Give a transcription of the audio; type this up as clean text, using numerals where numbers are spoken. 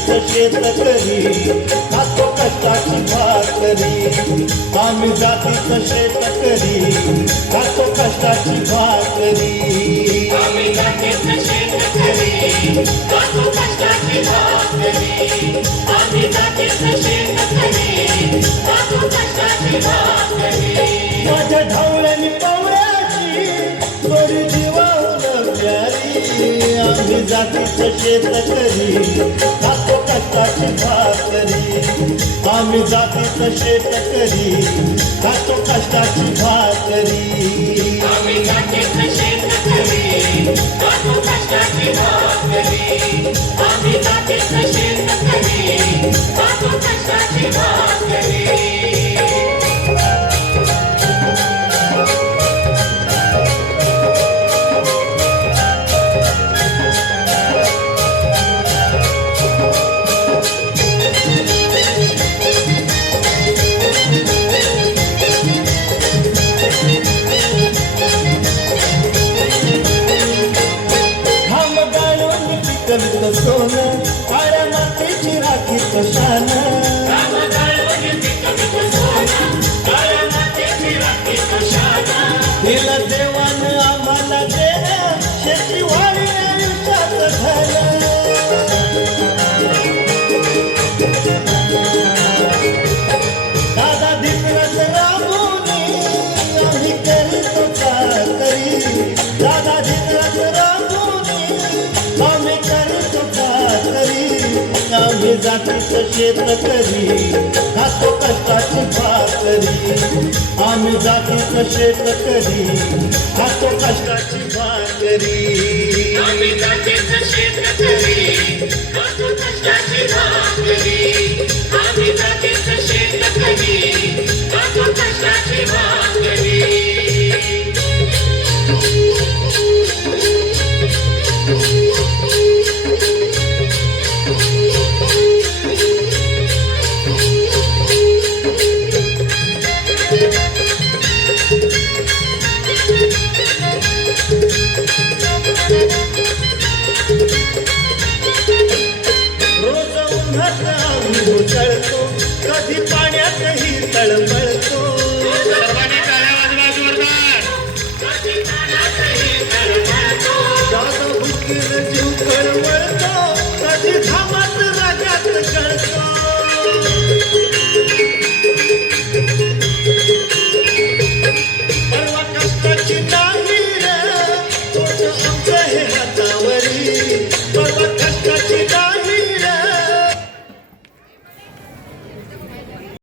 जातीचं शेतकरी खातो कष्टाची भाकरी आम्ही जातीचं शेतकरी खातो कष्टाची भाकरी आम्ही जातीचं शेतकरी खातो कष्टाची भाकरी आम्ही जातीचं शेतकरी खातो कष्टाची भाकरी माझ्या ढवळ्यानी पवळ्याची गोरी जीवाहून प्यारी आम्ही जातीचं शेतकरी खातो कष्टाची भाकरी आम्ही जातीचं शेतकरी खातो कष्टाची भाकरी आम्ही जातीचं शेतकरी खातो कष्टाची भाकरी आम्ही जातीचं शेतकरी खातो कष्टाची भाकरी कवित सोनं काळ्या मातीची राखीत शान दिला देवानं आम्हाला देण शेती वाढी आयुष्यात झालं दादा धिकरच राबून आम्ही करतो चाकरी दादा धिकरच राबून आम्ही करतो चाकरी आम्ही जातीचं शेतकरी खातो कष्टाची भाकरी आम्ही जातीचं शेतकरी खातो कष्टाची भाकरी आम्ही जातीचं शेतकरी खातो कष्टाची भाकरी आम्ही जातीचं शेतकरी खातो कष्टाची भाकरी रोज उन्हात आम्ही उजळतो कधी पाण्यातही तळमळ